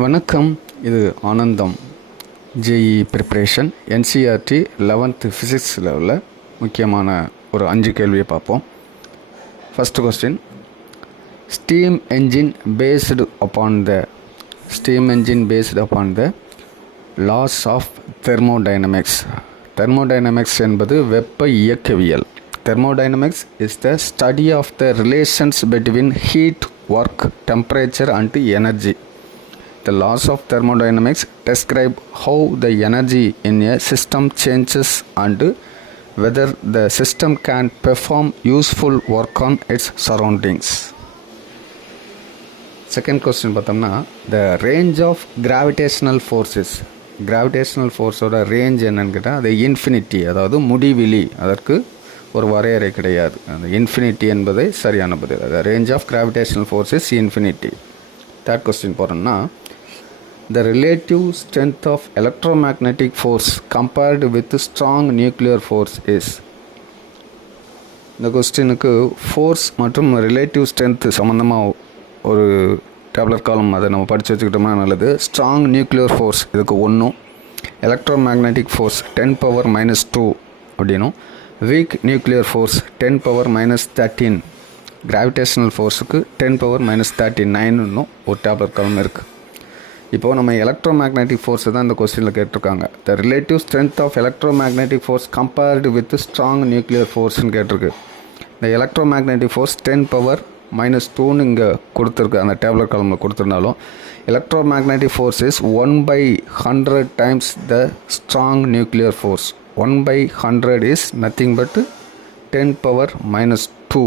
வணக்கம். இது ஆனந்தம் ஜேஇ ப்ரிப்ரேஷன் என்சிஆர்டி 11th ஃபிசிக்ஸில் உள்ள முக்கியமான ஒரு 5 கேள்வியை பார்ப்போம். First question, steam engine based upon the laws of thermodynamics. Thermodynamics என்பது வெப்ப இயக்கவியல். Thermodynamics is the study of the relations between heat, work, temperature and energy. The laws of thermodynamics describe how the energy in a system changes and whether the system can perform useful work on its surroundings. Second question பார்த்தோம்னா, the range of gravitational forces. Gravitational force ஓட range என்னன்னு கேட்டால் அது infinity, அதாவது முடிவிலி. அதற்கு ஒரு வரையறை கிடையாது. அந்த இன்ஃபினிட்டி என்பதை சரியான பதில். the range of gravitational force is infinity. Third question போகிறோம்னா, the relative strength of electromagnetic force compared with strong nuclear force is. இந்த கொஸ்டினுக்கு ஃபோர்ஸ் மற்றும் ரிலேட்டிவ் ஸ்ட்ரென்த் சம்மந்தமாக ஒரு டேப்லெட் காலம் அதை நம்ம படித்து வச்சுக்கிட்டோம்னா நல்லது. ஸ்ட்ராங் நியூக்ளியர் ஃபோர்ஸ் இதுக்கு 1, எலக்ட்ரோமேக்னெட்டிக் ஃபோர்ஸ் 10⁻⁻2 அப்படின்னும், வீக் நியூக்ளியர் ஃபோர்ஸ் 10⁻⁻13, கிராவிடேஷனல் ஃபோர்ஸுக்கு 10⁻⁻39 ஒரு டேப்லெட் காலம் இருக்குது. இப்போது நம்ம எலக்ட்ரோமேக்னெட்டிக் ஃபோர்ஸை தான் இந்த கொஸ்டினில் கேட்டிருக்காங்க. The relative strength of electromagnetic force compared with strong nuclear ஃபோர்ஸ்னு கேட்டிருக்கு. இந்த எலக்ட்ரோமேக்னெட்டிக் ஃபோர்ஸ் 10⁻⁻2ன்னு இங்கே கொடுத்துருக்கு, அந்த டேப்லெட் காலமில் கொடுத்துருந்தாலும் electromagnetic force is 1/100 times the strong nuclear force. 1/100 is nothing but 10⁻⁻2.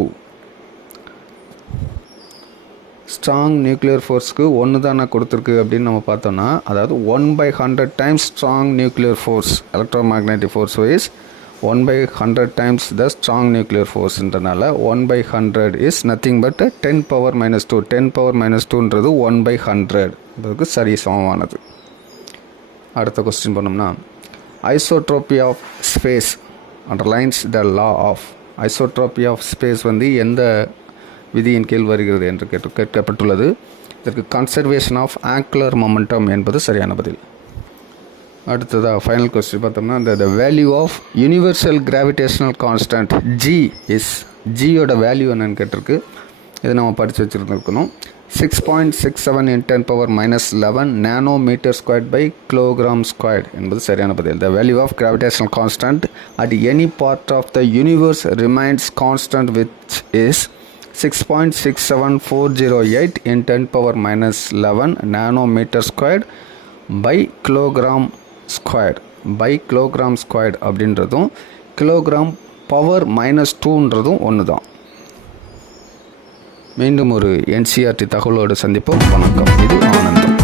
Strong nuclear ஃபோர்ஸுக்கு 1 தான் நான் கொடுத்துருக்கு அப்படின்னு நம்ம பார்த்தோன்னா, அதாவது 1/100 times strong nuclear force. Electromagnetic force வைஸ் 1/100 டைம்ஸ் த ஸ்ட்ராங் நியூக்ளியர் ஃபோர்ஸ்ன்றனால 1/100 இஸ் நத்திங் பட் 10⁻⁻2. 10⁻⁻2ன்றது 1/100 அதுக்கு சரி சமமானது. அடுத்த கொஸ்டின் பண்ணோம்னா, isotropy of space underlines the law of. Isotropy of space வந்து எந்த விதியின் கீழ் வருகிறது என்று கேட்கப்பட்டுள்ளது. இதற்கு கன்சர்வேஷன் ஆஃப் ஆங்குலர் மொமெண்டம் என்பது சரியான பதில். அடுத்ததாக ஃபைனல் கொஸ்டின் பார்த்தோம்னா, the value of universal gravitational constant G is. ஜியோட வேல்யூ என்னன்னு கேட்டிருக்கு. இதை நம்ம படித்து வச்சுருந்துருக்கணும். 6.67 × 10⁻⁻11 nanometre squared by kilogram squared என்பது சரியான பதில். The value of gravitational constant at any part of the universe remains constant, which is 6.67408 × 10⁻⁻11 nanometre squared by kilogram squared. By kilogram squared அப்படின்றதும் கிலோகிராம் பவர் -2ன்றதும் ஒன்று தான். மீண்டும் ஒரு என்சிஆர்டி தகவலோடு சந்திப்போம். வணக்கம். இது ஆனந்தம்.